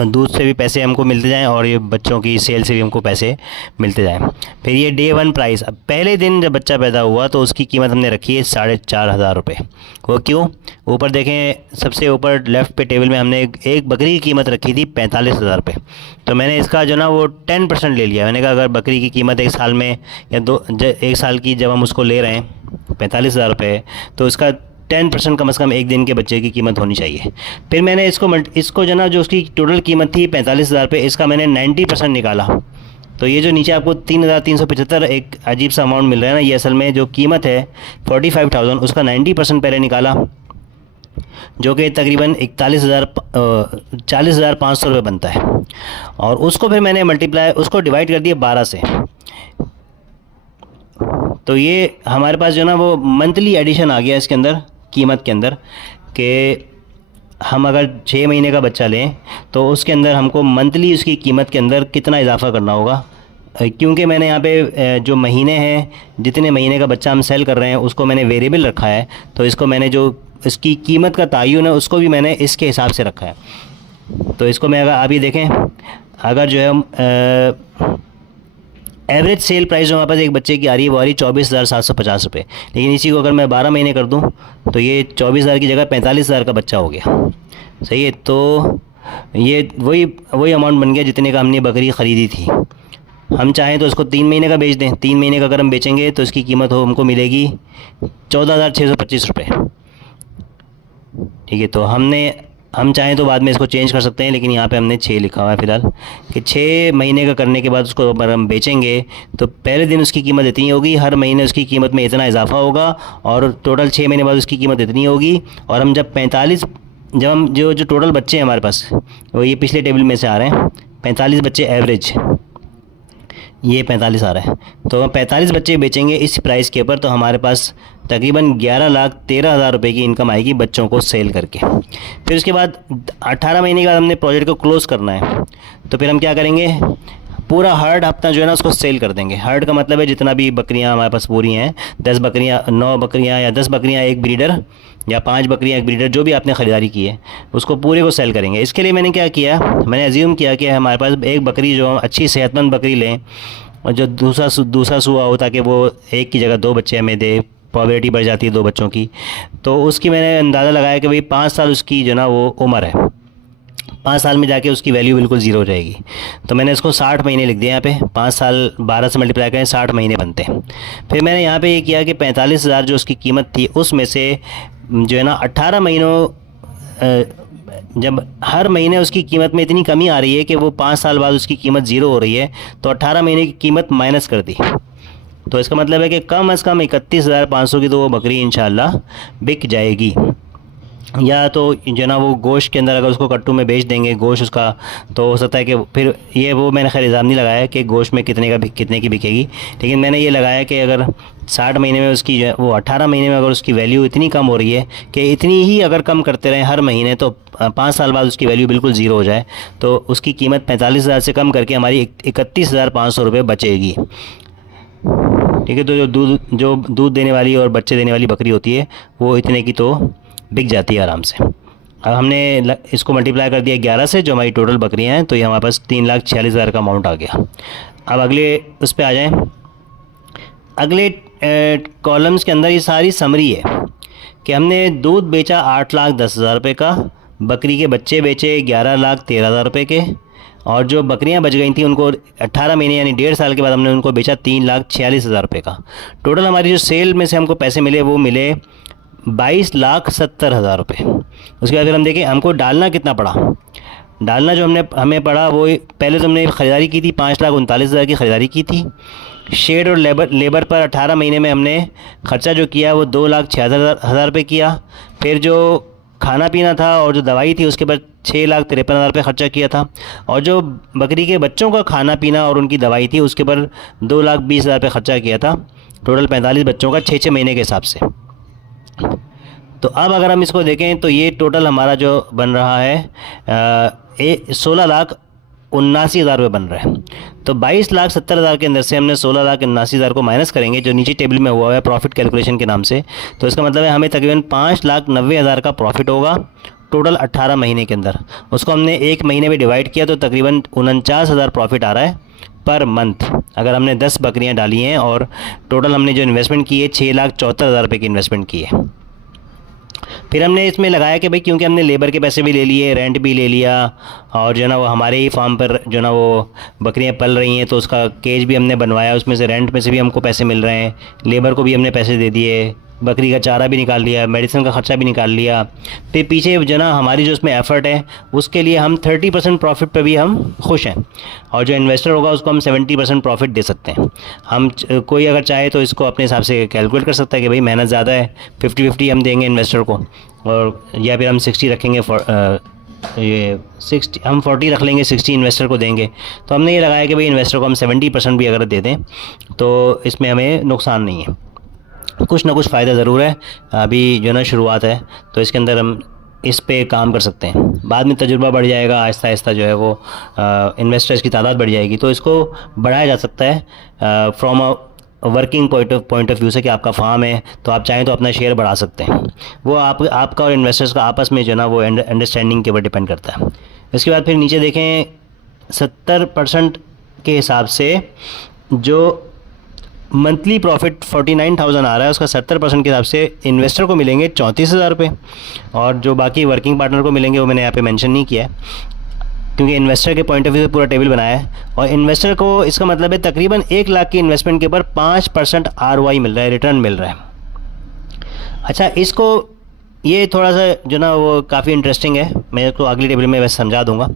दूध से भी पैसे हमको मिलते जाएं, और ये बच्चों की सेल से भी हमको पैसे मिलते जाएं। फिर ये डे 1 प्राइस, अब पहले दिन जब बच्चा पैदा हुआ तो उसकी कीमत हमने रखी है 4,500 रुपये। वो क्यों? ऊपर देखें, सबसे ऊपर लेफ़्ट पे टेबल में हमने एक बकरी की कीमत रखी थी 45,000 रुपये। तो मैंने इसका जो ना वो 10% ले लिया। मैंने कहा अगर बकरी की कीमत 1 साल में या 1 साल की जब हम उसको ले रहे हैं 45,000 रुपये, तो इसका 10% कम से कम एक दिन के बच्चे की कीमत होनी चाहिए। फिर मैंने इसको जो ना, जो उसकी टोटल कीमत थी 45,000 रुपये, इसका मैंने 90% निकाला। तो ये जो नीचे आपको 3,375 एक अजीब सा अमाउंट मिल रहा है ना, ये असल में जो कीमत है 45,000, उसका 90% पहले निकाला, जो कि तकरीबन 40,500 रुपये बनता है। और उसको फिर मैंने उसको डिवाइड कर दिया 12 से। तो ये हमारे पास जो ना वो मंथली एडिशन आ गया इसके अंदर, कीमत के अंदर, कि हम अगर 6 महीने का बच्चा लें तो उसके अंदर हमको मंथली उसकी कीमत के अंदर कितना इजाफ़ा करना होगा। क्योंकि मैंने यहाँ पे जो महीने हैं, जितने महीने का बच्चा हम सेल कर रहे हैं, उसको मैंने वेरिएबल रखा है। तो इसको मैंने जो इसकी कीमत का तायुन है, उसको भी मैंने इसके हिसाब से रखा है। तो इसको मैं, अगर आप ये देखें, अगर जो है हम एवरेज सेल प्राइस जो हमारे पास एक बच्चे की आ रही है, वो आ रही है 24,750 रुपये। लेकिन इसी को अगर मैं 12 महीने कर दूं, तो ये 24,000 की जगह 45,000 का बच्चा हो गया। सही है। तो ये वही अमाउंट बन गया जितने का हमने बकरी ख़रीदी थी। हम चाहें तो इसको 3 महीने का बेच दें। 3 महीने का अगर हम बेचेंगे तो इसकी कीमत हमको मिलेगी 14,625 रुपये। ठीक है। तो हम चाहें तो बाद में इसको चेंज कर सकते हैं, लेकिन यहाँ पे हमने 6 लिखा हुआ है फ़िलहाल, कि 6 महीने का करने के बाद उसको अगर हम बेचेंगे तो पहले दिन उसकी कीमत इतनी होगी, हर महीने उसकी कीमत में इतना इजाफा होगा, और टोटल 6 महीने बाद उसकी कीमत इतनी होगी। और हम जब हम जो टोटल बच्चे हैं हमारे पास, वो ये पिछले टेबल में से आ रहे हैं, 45 बच्चे एवरेज, ये 45 आ रहा है। तो हम 45 बच्चे बेचेंगे इस प्राइस के ऊपर, तो हमारे पास तकरीबन 11,13,000 रुपये की इनकम आएगी बच्चों को सेल करके। फिर उसके बाद 18 महीने के बाद हमने प्रोजेक्ट को क्लोज़ करना है। तो फिर हम क्या करेंगे, पूरा हर्ड अपना जो है ना उसको सेल कर देंगे। हर्ड का मतलब है जितना भी बकरियां हमारे पास पूरी हैं, 10 बकरियां, 9 बकरियां या 10 बकरियां एक ब्रीडर, या 5 बकरियां एक ब्रीडर, जो भी आपने ख़रीदारी की है उसको पूरे को सेल करेंगे। इसके लिए मैंने क्या किया, मैंने अज्यूम किया कि हमारे पास एक बकरी जो अच्छी सेहतमंद बकरी लें, और जो दूसरा सूआ हो, ताकि वो एक की जगह 2 बच्चे हमें दे, प्रोबेबिलिटी बढ़ जाती है 2 बच्चों की। तो उसकी मैंने अंदाज़ा लगाया कि भाई 5 साल उसकी जो ना वो उम्र है। 5 साल में जाके उसकी वैल्यू बिल्कुल ज़ीरो हो जाएगी। तो मैंने इसको 60 महीने लिख दिया यहाँ पे, 5 साल 12 से मल्टीप्लाई करें 60 महीने बनते हैं। फिर मैंने यहाँ पे ये किया कि 45,000 जो उसकी कीमत थी उसमें से जो है ना 18 महीनों जब हर महीने उसकी कीमत में इतनी कमी आ रही है कि वो 5 साल बाद उसकी कीमत ज़ीरो हो रही है, तो 18 महीने की कीमत माइनस कर दी। तो इसका मतलब है कि कम से कम 31,500 की तो वो बकरी इंशाल्लाह बिक जाएगी। या तो जो ना वो गोश्त के अंदर अगर उसको कट्टू में बेच देंगे गोश्त उसका, तो हो सकता है कि फिर ये वो मैंने खैर इल्ज़ाम नहीं लगाया कि गोश्त में कितने की बिकेगी, लेकिन मैंने ये लगाया कि अगर 60 महीने में उसकी जो वो 18 महीने में अगर उसकी वैल्यू इतनी कम हो रही है कि इतनी ही अगर कम करते रहें हर महीने, तो 5 साल बाद उसकी वैल्यू बिल्कुल ज़ीरो हो जाए, तो उसकी कीमत 45,000 से कम करके हमारी 31,500 रुपये बचेगी। ठीक है। तो जो दूध देने वाली और बच्चे देने वाली बकरी होती है वो इतने की तो बिक जाती है आराम से। अब हमने इसको मल्टीप्लाई कर दिया 11 से, जो हमारी टोटल बकरियां हैं, तो ये हमारे पास 3,46,000 का अमाउंट आ गया। अब अगले उस पर आ जाएं। अगले कॉलम्स के अंदर ये सारी समरी है कि हमने दूध बेचा 8,10,000 रुपये का, बकरी के बच्चे बेचे 11,13,000 रुपये के, और जो बकरियां बच गई थी उनको 18 महीने यानी 1.5 साल के बाद हमने उनको बेचा 3,46,000 रुपये का। टोटल हमारी जो सेल में से हमको पैसे मिले वो मिले 22,70,000 रुपये। उसके बाद फिर हम देखें हमको डालना कितना पड़ा। डालना जो हमें पड़ा वो पहले तो हमने ख़रीदारी की थी 5,39,000 की ख़रीदारी की थी। शेड और लेबर पर 18 महीने में हमने ख़र्चा जो किया वो 2,76,000 रुपये किया। फिर जो खाना पीना था और जो दवाई थी उसके बाद 6,53,000 रुपये ख़र्चा किया था, और जो बकरी के बच्चों का खाना पीना और उनकी दवाई थी उसके पर 2,20,000 रुपये ख़र्चा किया था। टोटल 45 बच्चों का 6 महीने के हिसाब से। तो अब अगर हम इसको देखें तो ये टोटल हमारा जो बन रहा है 16,79,000 रुपये बन रहा है। तो 22,70,000 के अंदर से हमने 16,79,000 को माइनस करेंगे, जो नीचे टेबल में हुआ है प्रॉफिट कैलकुलेशन के नाम से। तो इसका मतलब है हमें तकरीबन 5,90,000 का प्रॉफिट होगा टोटल 18 महीने के अंदर। उसको हमने एक महीने में डिवाइड किया तो तकरीबन 49,000 प्रॉफिट आ रहा है पर मंथ। अगर हमने 10 बकरियां डाली हैं और टोटल हमने जो इन्वेस्टमेंट की है 6,74,000 रुपये की इन्वेस्टमेंट की है। फिर हमने इसमें लगाया कि भाई क्योंकि हमने लेबर के पैसे भी ले लिए, रेंट भी ले लिया, और जो ना वो हमारे ही फार्म पर जो ना वो बकरियां पल रही हैं तो उसका केज भी हमने बनवाया, उसमें से रेंट में से भी हमको पैसे मिल रहे हैं, लेबर को भी हमने पैसे दे दिए, बकरी का चारा भी निकाल लिया, मेडिसिन का ख़र्चा भी निकाल लिया। फिर पीछे जो ना हमारी जो उसमें एफ़र्ट है उसके लिए हम 30% प्रॉफिट पे भी हम खुश हैं, और जो इन्वेस्टर होगा उसको हम 70% प्रॉफिट दे सकते हैं। हम कोई अगर चाहे तो इसको अपने हिसाब से कैलकुलेट कर सकता है कि भाई मेहनत ज़्यादा है 50-50 हम देंगे इन्वेस्टर को, और या फिर हम 60 रखेंगे, ये 60 हम 40 रख लेंगे, 60 इन्वेस्टर को देंगे। तो हमने ये लगाया कि भाई इन्वेस्टर को हम 70% भी अगर दे दें तो इसमें हमें नुकसान नहीं है, कुछ ना कुछ फ़ायदा ज़रूर है। अभी जो ना शुरुआत है तो इसके अंदर हम इस पे काम कर सकते हैं, बाद में तजुर्बा बढ़ जाएगा, आहिस्ता आहिस्ता जो है वो इन्वेस्टर्स की तादाद बढ़ जाएगी, तो इसको बढ़ाया जा सकता है from a working point of view से कि आपका फार्म है तो आप चाहें तो अपना शेयर बढ़ा सकते हैं। वो आपका और इन्वेस्टर्स का आपस में जो ना वो अंडरस्टैंडिंग के ऊपर डिपेंड करता है। इसके बाद फिर नीचे देखें 70% के हिसाब से जो मंथली प्रॉफिट 49,000 आ रहा है उसका 70% के हिसाब से इन्वेस्टर को मिलेंगे 34,000 रुपये, और जो बाकी वर्किंग पार्टनर को मिलेंगे वो मैंने यहाँ पे मेंशन नहीं किया है क्योंकि इन्वेस्टर के पॉइंट ऑफ व्यू से पूरा टेबल बनाया है। और इन्वेस्टर को इसका मतलब है तकरीबन 1 लाख की इन्वेस्टमेंट के ऊपर 5% ROI मिल रहा है, रिटर्न मिल रहा है। अच्छा, इसको ये थोड़ा सा जो ना वो काफ़ी इंटरेस्टिंग है, मैं इसको अगली टेबल में वैसे समझा दूँगा।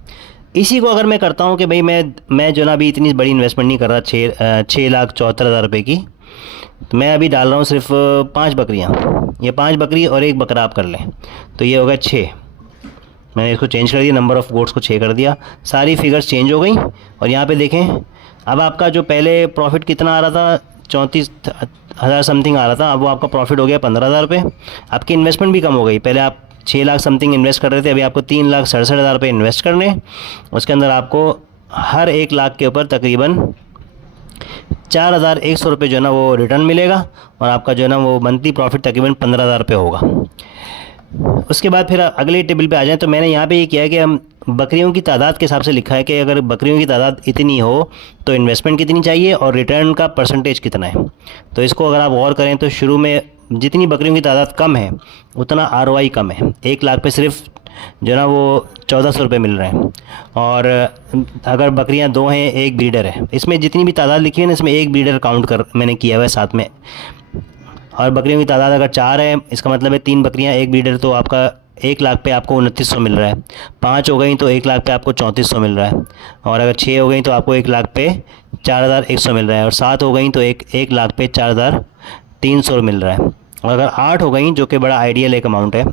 इसी को अगर मैं करता हूँ कि भाई मैं जो ना अभी इतनी बड़ी इन्वेस्टमेंट नहीं कर रहा 6,74,000 रुपये की, तो मैं अभी डाल रहा हूँ सिर्फ 5 बकरियाँ, ये 5 बकरी और 1 बकरा आप कर लें तो ये होगा 6। मैंने इसको चेंज कर दिया, नंबर ऑफ़ गोट्स को 6 कर दिया, सारी फिगर्स चेंज हो गई। और यहाँ पे देखें अब आपका जो पहले प्रॉफिट कितना आ रहा था 34,000 समथिंग आ रहा था, अब वो आपका प्रॉफिट हो गया 15,000 रुपये। आपकी इन्वेस्टमेंट भी कम हो गई, पहले आप 6 लाख समथिंग इन्वेस्ट कर रहे थे, अभी आपको 3,67,000 रुपये इन्वेस्ट करने, उसके अंदर आपको हर 1 लाख के ऊपर तकरीबन 4,100 रुपये जो है ना वो रिटर्न मिलेगा, और आपका जो है ना वो मंथली प्रॉफिट तकरीबन 15,000 रुपये होगा। उसके बाद फिर अगले टेबल पे आ जाएं तो मैंने यहाँ पे ये किया है कि हम बकरियों की तादाद के हिसाब से लिखा है कि अगर बकरियों की तादाद इतनी हो तो इन्वेस्टमेंट कितनी चाहिए और रिटर्न का परसेंटेज कितना है। तो इसको अगर आप गौर करें तो शुरू में जितनी बकरियों की तादाद कम है उतना ROI कम है। 1 लाख पे सिर्फ जो ना वो 1400 रुपये मिल रहे हैं। और अगर बकरियां 2 हैं, एक ब्रीडर है, इसमें जितनी भी तादाद लिखी है ना, इसमें एक ब्रीडर काउंट कर मैंने किया हुआ है साथ में। और बकरियों की तादाद अगर 4 है, इसका मतलब है 3 बकरियां एक ब्रीडर, तो आपका 1 लाख पे आपको 2900 मिल रहा है। 5 हो गई तो 1 लाख पे आपको 3400 मिल रहा है। और अगर 6 हो गई तो आपको 1 लाख पे 4100 मिल रहा है। और 7 हो गई तो 1 लाख पे 4300 मिल रहा है। और अगर 8 हो गई, जो कि बड़ा आइडियल एक अमाउंट है,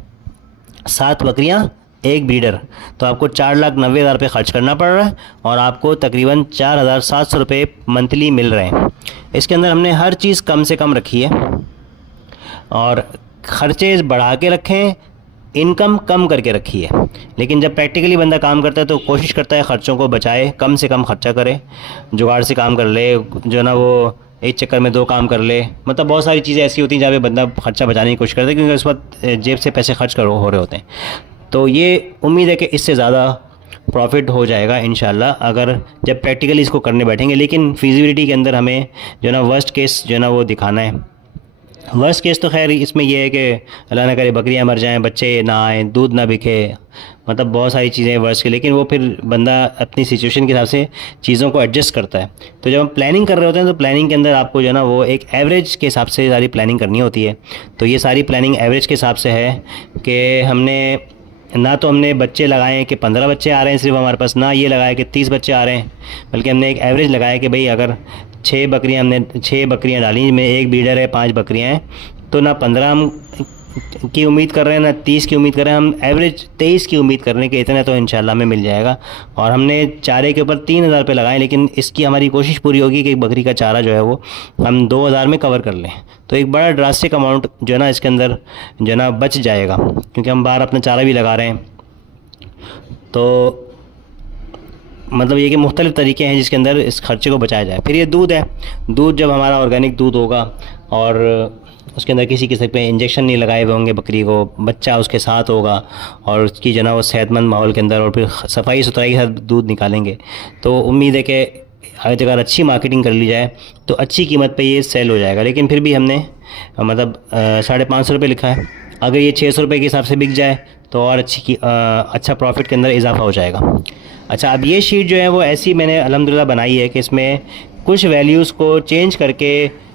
7 बकरियां एक ब्रीडर, तो आपको 4,90,000 रुपये खर्च करना पड़ रहा है और आपको तकरीबन 4,700 रुपये मंथली मिल रहे हैं। इसके अंदर हमने हर चीज़ कम से कम रखी है और ख़र्चे बढ़ा के रखें, इनकम कम करके रखी है। लेकिन जब प्रैक्टिकली बंदा काम करता है तो कोशिश करता है ख़र्चों को बचाए, कम से कम खर्चा करे, जुगाड़ से काम कर ले, जो ना वो एक चक्कर में 2 काम कर ले। मतलब बहुत सारी चीज़ें ऐसी होती हैं जहाँ पे बंदा खर्चा बचाने की कोशिश करता है, क्योंकि उस वक्त जेब से पैसे खर्च हो रहे होते हैं। तो ये उम्मीद है कि इससे ज़्यादा प्रॉफिट हो जाएगा इंशाल्लाह, अगर जब प्रैक्टिकली इसको करने बैठेंगे। लेकिन फिजिबिलिटी के अंदर हमें जो ना वर्स्ट केस जो ना वो दिखाना है। वर्स्ट केस तो खैर इसमें यह है कि अल्लाह ना करे बकरियां मर जाएं, बच्चे ना आएँ, दूध ना बिके, मतलब बहुत सारी चीज़ें वर्स्ट के। लेकिन वो फिर बंदा अपनी सिचुएशन के हिसाब से चीज़ों को एडजस्ट करता है। तो जब हम प्लानिंग कर रहे होते हैं तो प्लानिंग के अंदर आपको जो ना वो एक एवरेज के हिसाब से सारी प्लानिंग करनी होती है। तो ये सारी प्लानिंग एवरेज के हिसाब से है कि हमने ना तो हमने बच्चे लगाए कि 15 बच्चे आ रहे हैं सिर्फ हमारे पास, ना ये लगाया कि 30 बच्चे आ रहे हैं, बल्कि हमने एक एवरेज लगाया कि भाई अगर 6 बकरियां डाली, में एक ब्रीडर है, 5 बकरियां हैं, तो ना 15 हम की उम्मीद कर रहे हैं, ना 30 की उम्मीद कर रहे हैं, हम एवरेज 23 की उम्मीद कर रहे हैं कि इतना तो इंशाल्लाह हमें मिल जाएगा। और हमने चारे के ऊपर 3,000 रुपये लगाए, लेकिन इसकी हमारी कोशिश पूरी होगी कि एक बकरी का चारा जो है वो हम 2,000 में कवर कर लें। तो एक बड़ा ड्रास्टिक अमाउंट जो है ना इसके अंदर जो है ना बच जाएगा, क्योंकि हम बाहर अपना चारा भी लगा रहे हैं। तो मतलब ये कि मुख्तलिफ़ तरीके हैं जिसके अंदर इस खर्चे को बचाया जाए। फिर ये दूध है, दूध जब हमारा ऑर्गेनिक दूध होगा और उसके अंदर किसी किस्म के इंजेक्शन नहीं लगाए हुए होंगे, बकरी को बच्चा उसके साथ होगा और उसकी जो ना वो सेहतमंद माहौल के अंदर, और फिर सफाई सुथराई के साथ दूध निकालेंगे, तो उम्मीद है कि अगर अच्छी मार्केटिंग कर ली जाए तो अच्छी कीमत पे ये सेल हो जाएगा। लेकिन फिर भी हमने मतलब 550 रुपये लिखा है। अगर ये 600 रुपये के हिसाब से बिक जाए तो और अच्छा प्रॉफिट के अंदर इजाफा हो जाएगा। अच्छा, अब ये शीट जो है वो ऐसी मैंने अल्हम्दुलिल्लाह बनाई है कि इसमें कुछ वैल्यूज़ को चेंज करके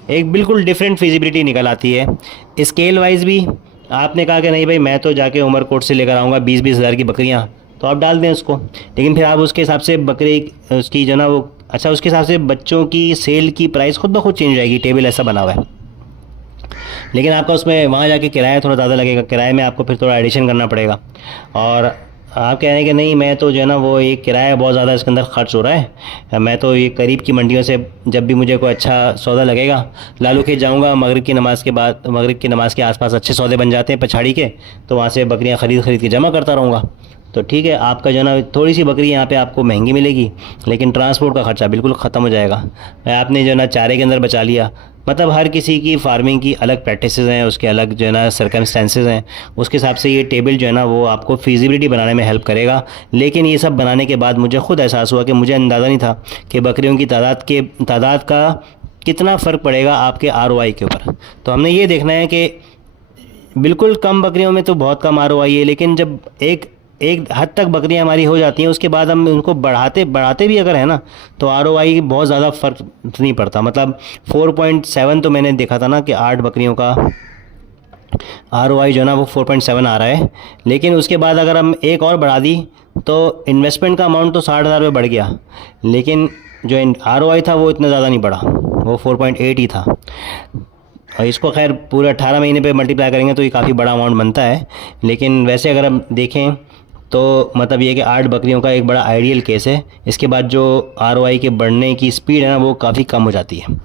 एक बिल्कुल डिफरेंट फिजिबिलिटी निकल आती है। स्केल वाइज भी आपने कहा कि नहीं भाई मैं तो जाके उमरकोट से लेकर आऊँगा 20-20 हज़ार की बकरियाँ, तो आप डाल दें उसको। लेकिन फिर आप उसके हिसाब से बकरी उसकी जो ना वो अच्छा उसके हिसाब से बच्चों की सेल की प्राइस खुद ब खुद चेंज हो जाएगी। टेबल ऐसा बना हुआ है। लेकिन आपका उसमें वहाँ जाके किराया थोड़ा ज़्यादा लगेगा, किराए में आपको फिर थोड़ा एडिशन करना पड़ेगा। और आप कह रहे हैं कि नहीं मैं तो जो है ना वो एक किराया बहुत ज़्यादा इसके अंदर खर्च हो रहा है, मैं तो ये करीब की मंडियों से जब भी मुझे कोई अच्छा सौदा लगेगा लालू के जाऊंगा, मगरिब की नमाज़ के बाद, मगरिब की नमाज़ के आसपास अच्छे सौदे बन जाते हैं पछाड़ी के, तो वहाँ से बकरियाँ ख़रीद के जमा करता रहूँगा। तो ठीक है, आपका जो है ना थोड़ी सी बकरी यहाँ पे आपको महंगी मिलेगी, लेकिन ट्रांसपोर्ट का ख़र्चा बिल्कुल ख़त्म हो जाएगा। आपने जो है ना चारे के अंदर बचा लिया। मतलब हर किसी की फार्मिंग की अलग प्रैक्टिसेस हैं, उसके अलग जो है ना सर्कमस्टेंसेस हैं, उसके हिसाब से ये टेबल जो है ना वो आपको फिजिबिलिटी बनाने में हेल्प करेगा। लेकिन ये सब बनाने के बाद मुझे ख़ुद एहसास हुआ कि मुझे अंदाज़ा नहीं था कि बकरियों की तादाद का कितना फ़र्क पड़ेगा आपके ROI के ऊपर। तो हमने ये देखना है कि बिल्कुल कम बकरियों में तो बहुत कम ROI है, लेकिन जब एक हद तक बकरियां हमारी हो जाती हैं उसके बाद हम उनको बढ़ाते भी अगर है ना तो ROI बहुत ज़्यादा फ़र्क नहीं पड़ता। मतलब 4.7 तो मैंने देखा था ना कि 8 बकरियों का ROI जो है ना वो 4.7 आ रहा है। लेकिन उसके बाद अगर हम एक और बढ़ा दी तो इन्वेस्टमेंट का अमाउंट तो 60,000 रुपये बढ़ गया, लेकिन जो ROI था वो इतना ज़्यादा नहीं बढ़ा, वो 4.8 ही था। और इसको खैर पूरे 18 महीने पे मल्टीप्लाई करेंगे तो ये काफ़ी बड़ा अमाउंट बनता है। लेकिन वैसे अगर हम देखें तो मतलब ये कि 8 बकरियों का एक बड़ा आइडियल केस है। इसके बाद जो ROI के बढ़ने की स्पीड है ना वो काफ़ी कम हो जाती है।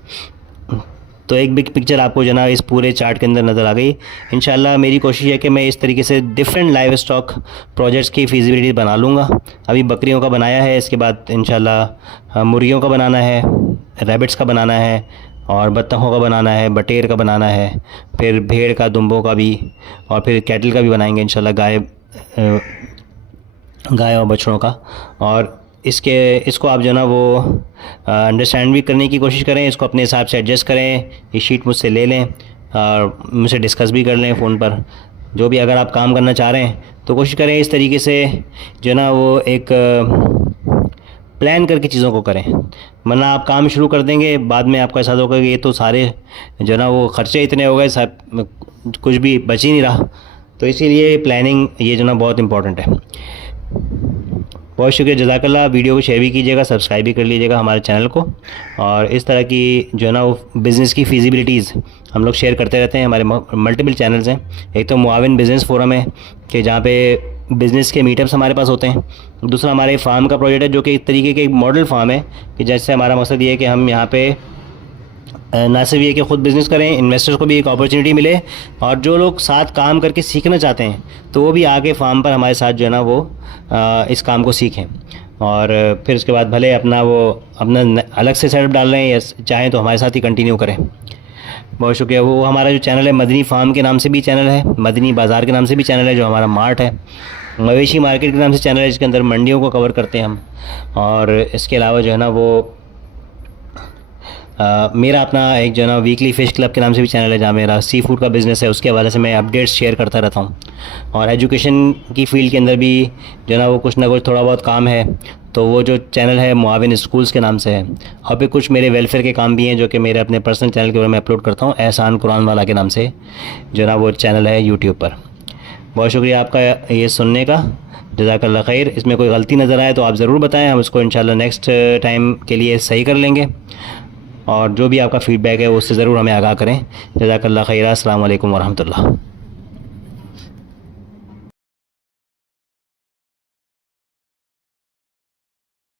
तो एक बिग पिक्चर आपको जो ना इस पूरे चार्ट के अंदर नज़र आ गई। इंशाल्लाह मेरी कोशिश है कि मैं इस तरीके से डिफरेंट लाइव स्टॉक प्रोजेक्ट्स की फिजिबिलिटी बना लूँगा। अभी बकरियों का बनाया है, इसके बाद इंशाल्लाह मुर्गियों का बनाना है, रैबिट्स का बनाना है, और बत्तखों का बनाना है, बटेर का बनाना है, फिर भेड़ का, दुम्बों का भी, और फिर कैटल का भी बनाएंगे इंशाल्लाह, गाय और बछड़ों का। और इसको आप जो ना वो अंडरस्टैंड भी करने की कोशिश करें, इसको अपने हिसाब से एडजस्ट करें। ये शीट मुझसे ले लें और मुझसे डिस्कस भी कर लें फ़ोन पर। जो भी अगर आप काम करना चाह रहे हैं तो कोशिश करें इस तरीके से जो है ना वो एक प्लान करके चीज़ों को करें, वरना आप काम शुरू कर देंगे बाद में आपका ऐसा होगा कि ये तो सारे जो है ना वो खर्चे इतने हो गए, सब कुछ भी बच ही नहीं रहा। तो इसीलिए प्लानिंग ये जो ना बहुत इंपॉर्टेंट है। बहुत शुक्रिया, जज़ाकल्लाह। वीडियो को शेयर भी कीजिएगा, सब्सक्राइब भी कर लीजिएगा हमारे चैनल को। और इस तरह की जो है ना वो बिज़नेस की फ़ीज़िबिलिटीज़ हम लोग शेयर करते रहते हैं। हमारे मल्टीपल चैनल्स हैं। एक तो मुआविन बिज़नेस फोरम है कि जहाँ पे बिज़नेस के मीटअप्स हमारे पास होते हैं। दूसरा हमारे फार्म का प्रोजेक्ट है जो कि एक तरीके के एक मॉडल फार्म है कि जैसे हमारा मकसद ये है कि हम यहाँ पे ना सिर्फ ये कि ख़ुद बिज़नेस करें, इन्वेस्टर्स को भी एक अपॉर्चुनिटी मिले, और जो लोग साथ काम करके सीखना चाहते हैं तो वो भी आके फार्म पर हमारे साथ जो है ना वो इस काम को सीखें। और फिर उसके बाद भले अपना अलग से सेटअप डाल रहे हैं या चाहें तो हमारे साथ ही कंटिन्यू करें। बहुत शुक्रिया। वो हमारा जो चैनल है मदनी फार्म के नाम से भी चैनल है, मदनी बाज़ार के नाम से भी चैनल है, जो हमारा मार्ट है, मवेशी मार्केट के नाम से चैनल है जिसके अंदर मंडियों को कवर करते हैं हम। और इसके अलावा जो है ना वो मेरा अपना एक जो है ना वीकली फ़िश क्लब के नाम से भी चैनल है, जहाँ मेरा सी फूड का बिज़नेस है, उसके हवाले से मैं अपडेट्स शेयर करता रहता हूँ। और एजुकेशन की फ़ील्ड के अंदर भी जो है ना वो कुछ ना कुछ थोड़ा बहुत काम है, तो वो जो चैनल है मुआविन स्कूल्स के नाम से है। और फिर कुछ मेरे वेलफेयर के काम भी हैं जो कि मेरे अपने पर्सनल चैनल के ऊपर मैं अपलोड करता हूँ, एहसान कुरान वाला के नाम से जो है ना वो चैनल है यूट्यूब पर। बहुत शुक्रिया आपका ये सुनने का, जज़ाकल्लाह खैर। इसमें कोई गलती नज़र आए तो आप ज़रूर बताएं, हम इसको इंशाल्लाह नेक्स्ट टाइम के लिए सही कर लेंगे। और जो भी आपका फ़ीडबैक है उससे ज़रूर हमें आगाह करें। जज़ाकल्लाह खैर। अस्सलाम वालेकुम वरहमतुल्लाह।